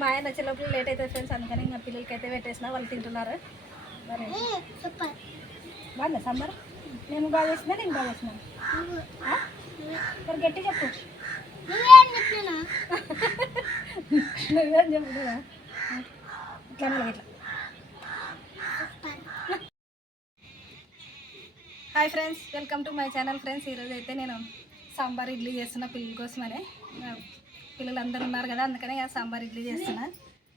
మా ఆయన వచ్చే లోపల లేట్ అవుతుంది ఫ్రెండ్స్ అందుకని ఇంకా పిల్లలకి అయితే పెట్టేసిన వాళ్ళు తింటున్నారు. మరి బాగుందా సాంబార్? నేను బాగా చేసినా నేను బాగా చేసిన? మరి గట్టి చెప్పు. నువ్వేం నువ్వా? ఇట్లా మెల్లగా ఇట్లా. Hi friends welcome to my channel friends. ఈరోజు అయితే నేను సాంబార్ ఇడ్లీ చేస్తున్నా పిల్లల కోసమనే. పిల్లలు అందరు ఉన్నారు కదా అందుకనే ఆ సాంబార్ ఇడ్లీ చేస్తున్నా.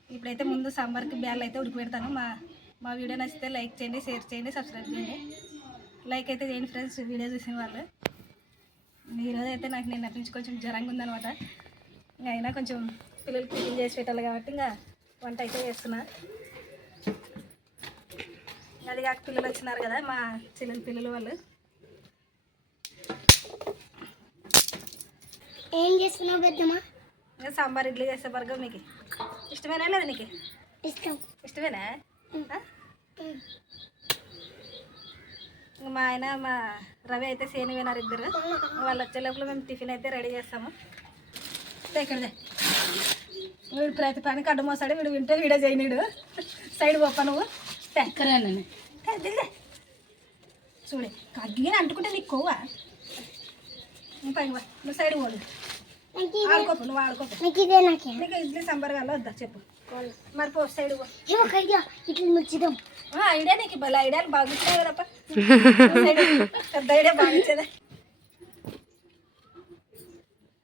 ఇప్పుడైతే ముందు సాంబార్కి బ్యాల్ అయితే ఉడికిపెడతాను. మా మా వీడియో నచ్చితే లైక్ చేయండి షేర్ చేయండి సబ్స్క్రైబ్ చేయండి. లైక్ అయితే చేయండి ఫ్రెండ్స్ వీడియో చూసిన వాళ్ళు. ఈరోజు అయితే నాకు నేను నుంచి కొంచెం జ్వరంగా ఉందనమాట ఇంక అయినా కొంచెం పిల్లలకి క్లీన్ చేసి పెట్టాలి కాబట్టి ఇంకా వంట అయితే చేస్తున్నా. అది కాక పిల్లలు వచ్చినారు కదా మా చెల్లెలు పిల్లలు వాళ్ళు. ఏం చేస్తున్నావు పెద్దమ్మా? ఇంకా సాంబార్ ఇడ్లీ చేస్తే బర్గర్ మీకు. ఇష్టమేనా లేదు నీకు? ఇష్టం. ఇష్టమేనా? ఇంక మా ఆయన మా రవి అయితే సేని పోయినారు ఇద్దరు. వాళ్ళు వచ్చే లోపల మేము టిఫిన్ అయితే రెడీ చేస్తాము. తే ఇక్కడదే వీడు ప్రతి పనికి అడ్డు మోసాడు వీడు వింటే వీడియో చేయనీడు. సైడ్ పోప్ప నువ్వు. తే. తే, దిగుదే. చూడే కగ్గిని అంటుకుంటే నీకు పైకి పో. నువ్వు సైడ్ పోదు నాకు ఆడుకోపు నాకు నీకు. ఇడ్లీ సాంబార్ కావాలో వద్దా? చెప్పు. మరి పో సైడ్ ఇట్లా మిర్చిదాం ఆ, ఐడియా నీకు భలే ఐడియాలు బాగుంటాయి కదప్ప పెద్ద ఐడియా బాగుంచేదే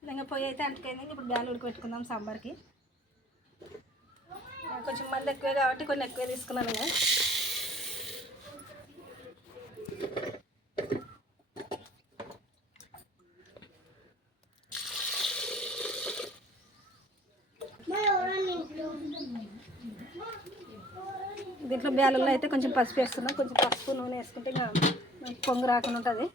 ఇంకా పొయ్యి అయితే అంటుకైంది. ఇప్పుడు బ్యాలు ఉడకబెట్టుకుందాం సాంబార్కి. కొంచెం మంది ఎక్కువే కాబట్టి కొన్ని ఎక్కువే తీసుకున్నాను ఇంకా దీంట్లో అయితే కొంచెం పసుపు వేస్తున్నాం. కొంచెం పసుపు నూనె వేసుకుంటే ఇంకా పొంగు రాకుండా ఉంటుంది.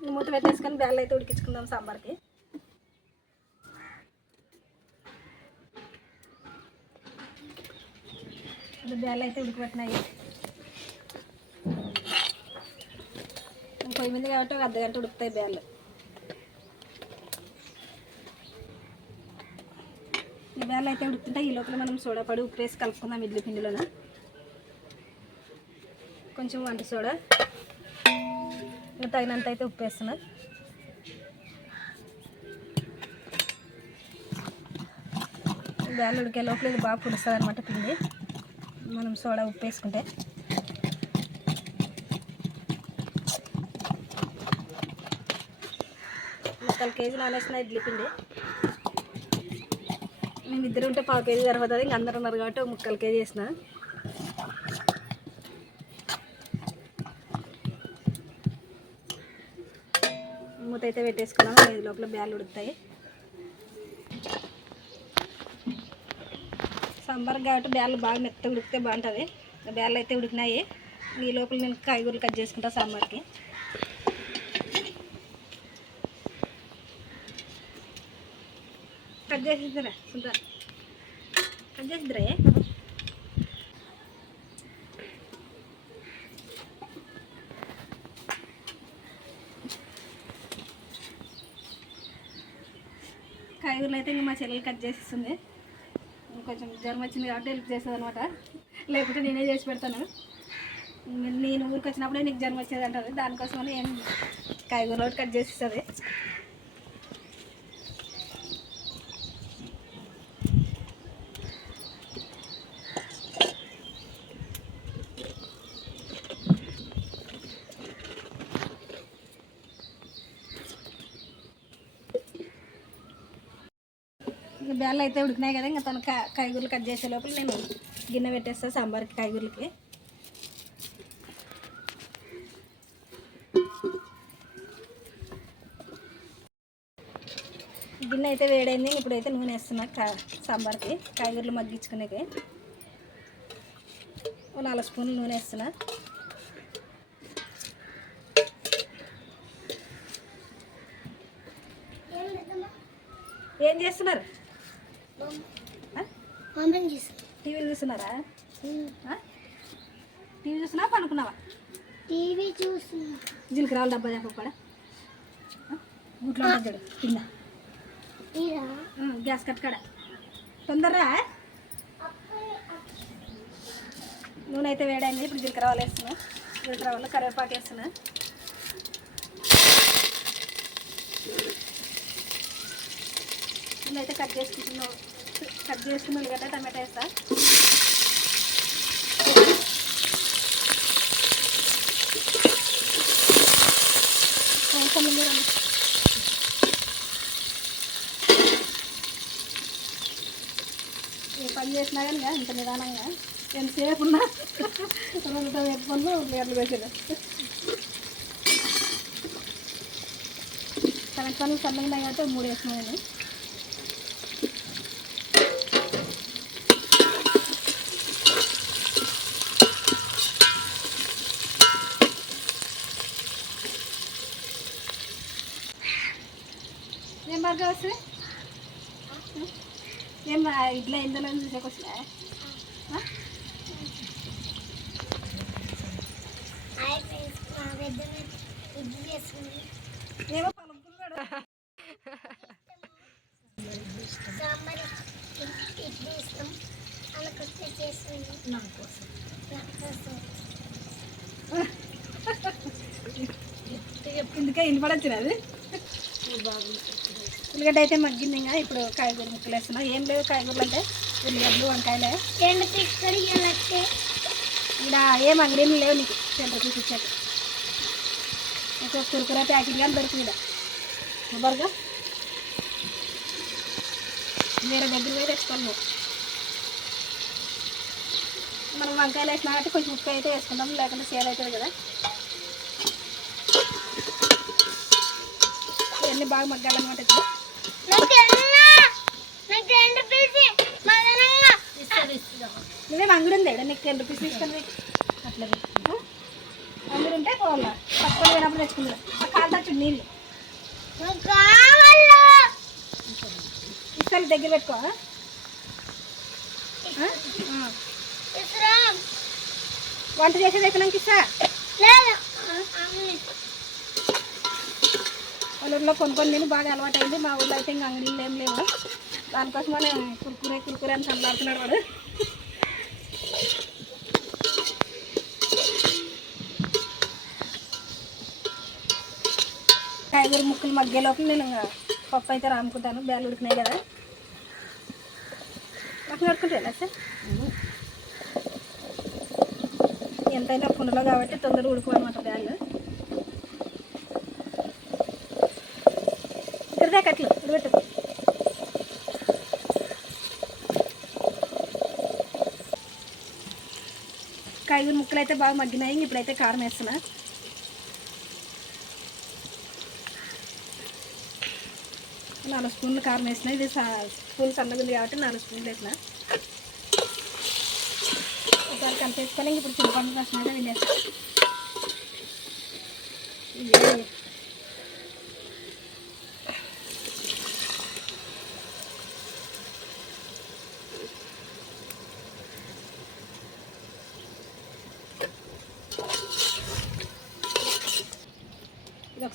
మూత పెట్టేసుకొని బ్యాలు అయితే ఉడికించుకుందాం సాంబార్కి. ఇప్పుడు అయితే ఉడికిపెట్టినాయి పొయ్యి మీద కాబట్టి ఒక అర్ధ గంట ఉడుకుతాయి బ్యాళ్ళు ఈ బ్యాళ్ళు అయితే ఉడుకుతుంటే ఈ లోపల మనం సోడా పడి ఉప్పు వేసి కలుపుకుందాం ఇడ్లీ పిండిలోన. కొంచెం వంట సోడా. ఇంకా తగినంత అయితే ఉప్పు వేస్తున్నా. ఈ ఉడికే లోపల ఇది బాగా పుడుస్తుంది అనమాట పిండి. మనం సోడా ఉప్పు వేసుకుంటే. ముక్కలు కేజీ నానేసిన ఇడ్లీ పిండి. మేము ఇద్దరు ఉంటే పావు కేజీ సరిపోతుంది ఇంక అందరు ఉన్నారు కాబట్టి ముక్కలు కేజీ వేసిన. మూత అయితే పెట్టేసుకున్నాం ఐదు లోపల బ్యాలు ఉడుకుతాయి. సాంబార్ కాబట్టి బ్యాలు బాగా మెత్త ఉడికితే బాగుంటుంది. బ్యాలు అయితే ఉడికినాయి. ఈ లోపల నేను కాయగూరలు కట్ చేసుకుంటా సాంబార్కి. కట్ చేసిద్దరా సుందర. కట్ చేసిద్దరా కాయగూరలు అయితే ఇంకా మా చెల్లెలు కట్ చేసిస్తుంది. కొంచెం జ్వరం వచ్చింది కాబట్టి హెల్ప్ చేస్తుంది అనమాట లేకపోతే నేనే చేసి పెడతాను. నేను ఊరికి వచ్చినప్పుడే నీకు జ్వరం వచ్చేది అంటుంది. దానికోసమని ఏం కాయగూరలు ఒకటి కట్ చేసిస్తుంది. ఇస్తుంది అయితే ఉడికినాయి కదా ఇంకా తను కాయగూరలు కట్ చేసే లోపల నేను గిన్నె పెట్టేస్తాను సాంబార్కి కాయగూరలకి. గిన్నె అయితే వేడైంది ఇప్పుడైతే నూనె వేస్తున్నా కా సాంబార్కి కాయగూరలు మగ్గించుకునేకి. ఓ నాలుగు స్పూన్లు నూనె వేస్తున్నా. చూస్తున్నారా? టీవీ చూసినా పనుకున్నావా టీవీ చూస్తున్నా. జీలకర్రల డబ్బా దాకా కూడా గుట్లో చూడు కింద గ్యాస్ కట్ కాడ? తొందరరా నూనె అయితే వేడైంది ఇప్పుడు జీలకర్ర ఆవాలు వేస్తున్నా. జీలకర్ర ఆవాలు కరివేపాకు వేస్తున్నా. నూనె అయితే కట్ చేసుకుంటున్నావు. కట్ చేసుకున్న ఉల్లిగడ్డ టమాటా వేస్తా కొంచెం ముందు రండి. ఏ కానీ ఇంత నిదానంగా? ఎంతసేపు ఉన్నా? రెండు వేపు పనులు నీళ్ళు వేసేది సగం పనులు సన్నగా కాబట్టి మూడు వేసినాను ఏం బాగా వస్తుంది ఇట్లా ఇందులో చూసేకొచ్చినా ఏమో పలుకుతున్నాడు సాంబార్ ఇడ్లీ ఇస్తాం అలా కొత్త చేస్తుంది నా కోసం ఇందుకే ఇనపడొచ్చిన అది ఉల్లిగడ్డ అయితే మగ్గింది ఇంకా. ఇప్పుడు కాయగూర ముక్కలు వేస్తున్నా. ఏం లేవు కాయగూరలు అంటే ఉల్లిగడ్డలు వంకాయలే. ఇక్కడ ఏం అంగడీలు లేవు నీకు. సెంటర్ చూపించాక ఒక కురుకుర ప్యాకెట్ కానీ దొరుకుతుంది ఇక్కడ బర్గా వేరే దగ్గర పోయి తెచ్చుకోవాలి నువ్వు మనం వంకాయలు వేసినా కాబట్టి కొంచెం ఉప్పు అయితే వేసుకుందాం లేకుంటే సేల్ అవుతుంది కదా. ఇవన్నీ బాగా మగ్గాలన్నమాట ఇప్పుడు. నువ్వేం అంగడి ఉంది ఈడ నీకు టెన్ రూపీస్ తీసుకొని అట్లా పెట్టు. అంగడి ఉంటే పోవాలా? పక్కన పోయినప్పుడు తెచ్చుకుందా కాలు నీళ్ళు. ఇస్తాను దగ్గర పెట్టుకో వంట చేసేది అయిపోయినాక ఇస్తా. వాళ్ళ ఊళ్ళో కొనుక్కొని తిని బాగా అలవాటు అయింది మా ఊళ్ళో అయితే ఇంకా అంగడీలు ఏం లేవు. దానికోసమనే కురుకురే కురుకురే అని చల్లాడుతున్నాడు వాడు. కాయగూర ముక్కలు మగ్గేలోపు నేను పప్పు అయితే రాముకుంటాను. బ్యాలు ఉడికినాయి కదా. నాకు నడుకుంటే సార్ ఎంతైనా కుండలో కాబట్టి తొందరగా ఉడుకోనమాట బ్యాలు. ఇక్కడ అట్లా పెట్టు. కాయగూర ముక్కలు అయితే బాగా మగ్గినాయి. ఇప్పుడైతే కారం వేస్తున్నా. నాలుగు స్పూన్లు కారం వేసిన. ఇది స్పూన్ సన్నగా ఉంది కాబట్టి నాలుగు స్పూన్లు వేసిన. ఒకసారి కలిపేసుకొని ఇప్పుడు చింతపండు రసం అయితే వెళ్ళేస్తాను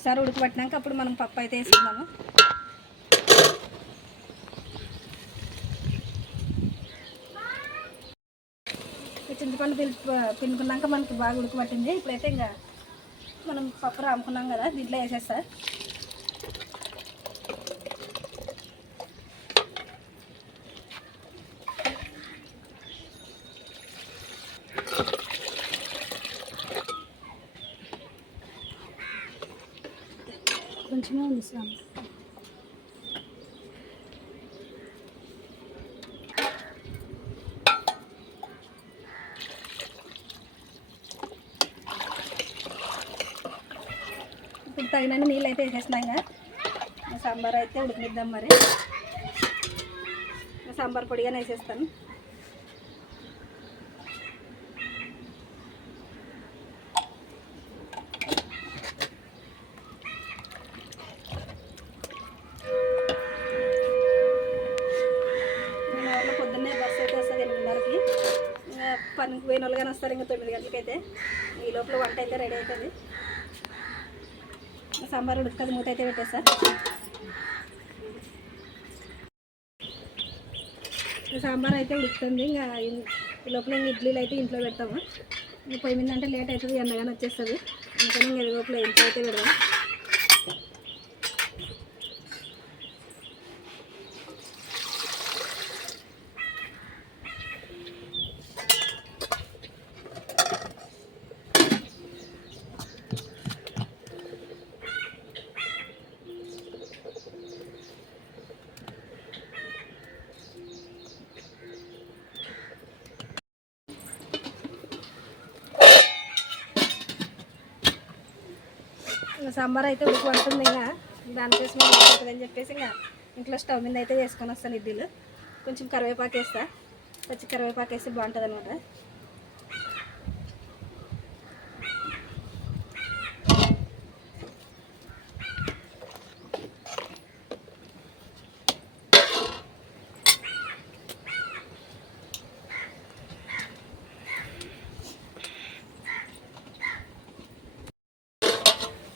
ఒకసారి ఉడకబట్టినాక అప్పుడు మనం పప్పు అయితే వేసుకుందాము. చింతపండు పిలు పిలుకున్నాక మనకి బాగా ఉడకబట్టింది ఇప్పుడైతే ఇంకా మనం పప్పు రాముకున్నాం కదా దీంట్లో వేసేస్తా. కొంచెమే ఉంది సార్ ఇప్పుడు తగినన్ని నీళ్ళు అయితే వేసేసినాం కదా ఆ సాంబార్ అయితే ఉడికిద్దాం మరి ఆ సాంబార్ పొడిగానే వేసేస్తాను వస్తారు ఇంకా తొమ్మిది గంటలకైతే. ఈ లోపల వంట అయితే రెడీ అవుతుంది సాంబార్ ఉడుకుతుంది మూత అయితే పెట్టేస్తా. సాంబార్ అయితే ఉడుకుతుంది. ఇంకా ఈ లోపల ఇంకా ఇడ్లీలు అయితే ఇంట్లో పెడతాము. ఇంకా పొయ్యి మీద అంటే లేట్ అవుతుంది ఎండగానే వచ్చేస్తుంది. అందుకని ఇంకా ఈ లోపల ఇంట్లో అయితే పెడదాం. సాంబార్ అయితే ఉడికి పడుతుంది ఇంకా. దానికోసం అని చెప్పేసి ఇంకా ఇంట్లో స్టవ్ మీద అయితే చేసుకొని వస్తాను ఇడ్లీలు కొంచెం కరివేపాకు వేస్తా. పచ్చి కరివేపాకు వేస్తే బాగుంటుంది అనమాట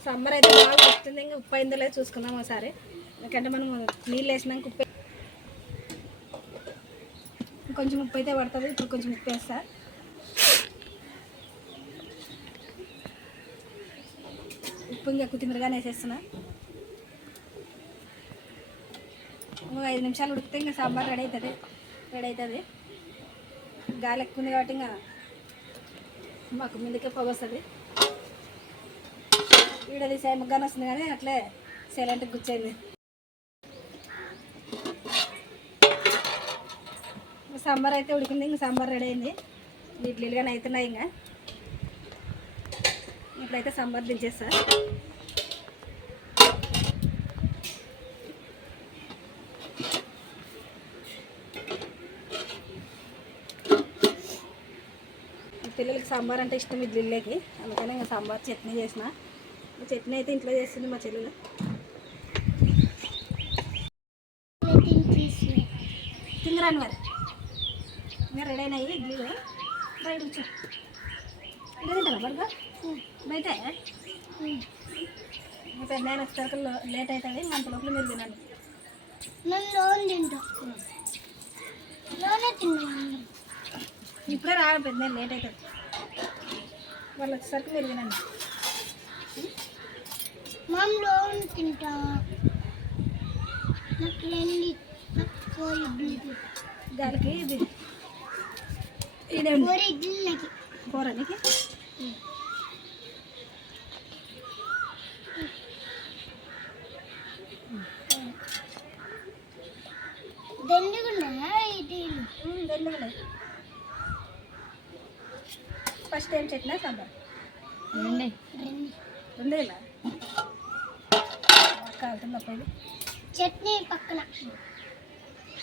సాంబార్ అయితే బాగా వస్తుంది ఇంకా ఉప్పు అయిందో లేదో చూసుకుందాం ఒకసారి. ఎందుకంటే మనం నీళ్ళు వేసినాక ఉప్పు కొంచెం ఉప్పు అయితే పడుతుంది. ఇప్పుడు కొంచెం ఉప్పు వేస్తా. ఉప్పు ఇంకా కొత్తిమీరగానే వేసేస్తున్నా. ఒక ఐదు నిమిషాలు ఉడికితే ఇంకా సాంబార్ రెడీ అవుతుంది. రెడీ అవుతుంది. గాలి ఎక్కువ ఉంది కాబట్టి ఇంకా మాకు ముందుకే పొగ వస్తుంది వీడది సేమగానే వస్తుంది కానీ అట్లే సైలెంట్ కూర్చోయింది. సాంబార్ అయితే ఉడికింది ఇంకా సాంబార్ రెడీ అయింది. ఇడ్లీలు కానీ అవుతున్నాయి ఇంకా. ఇప్పుడైతే సాంబార్ దించేస్తా. పిల్లలకి సాంబార్ అంటే ఇష్టం ఇడ్లీలకి అందుకని ఇంకా సాంబార్ చట్నీ చేసిన. ఈ చట్నీ అయితే ఇంట్లో చేస్తుంది మా చెల్లెలు. తింగరాని మరి. ఇంకా రెడీ అయినాయి ఇడ్లీలు. బయట కూర్చో. ఇంకా తింటారా బయట? మా పెద్ద ఆయన వచ్చేసరికి లేట్ అవుతుంది అంత లోపల మీరు తినండి. నేను లోన్ తింటా. లోనే తిన్నాను ఇప్పుడే రా పెద్ద లేట్ అవుతుంది. వాళ్ళు వచ్చేసరికి మీరు తినండి. లోన్ తింటా నాకు రెండు నాకు ఫోర్ ఇడ్లీ గాలికి ఇది కూర నీకు ఫస్ట్ ఏం చట్నీ సాంబార్ రెండు రెండేలా కాలుతుంది అప్పుడు చట్నీ పక్కన.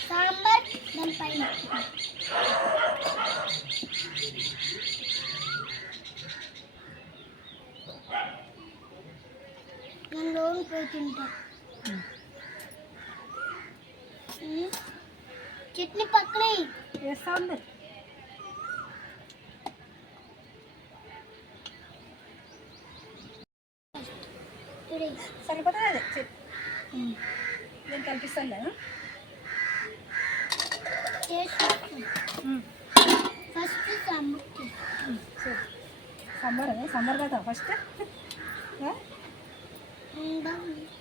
సాంబార్ దానిపైన. నేను లోన్ పోయి తింటా. చట్నీ పక్కనే. వేస్తా ఉంది సరిపోతుంది అదే నేను కల్పిస్తాను కదా. ఫస్ట్ సాంబార్ అదే సాంబార్ కదా ఫస్ట్.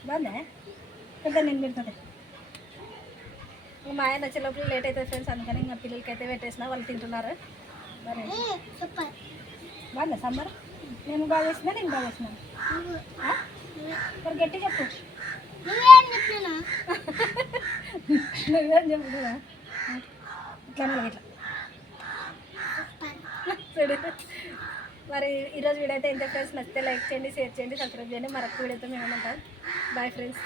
బాగుందా? పెద్ద నేను పెడుతుంది మా ఆయన వచ్చే లోపల లేట్ అవుతుంది ఫ్రెండ్స్ అందుకని ఇంకా పిల్లలకి అయితే పెట్టేసిన వాళ్ళు తింటున్నారు. బాగుందా సాంబార్ నేను బాగా వేసినా నేను బాగా వేసినాను ఆ? మరి గట్టి చెప్పు. నువ్వేం నువ్వేం ఇట్లా ఇట్లా. మరి ఈరోజు వీడియో అయితే ఇంత ఫ్రెండ్స్ నచ్చితే లైక్ చేయండి షేర్ చేయండి సబ్స్క్రైబ్ చేయండి. మరొక వీడియోతో మేము ఉంటాం. Bye friends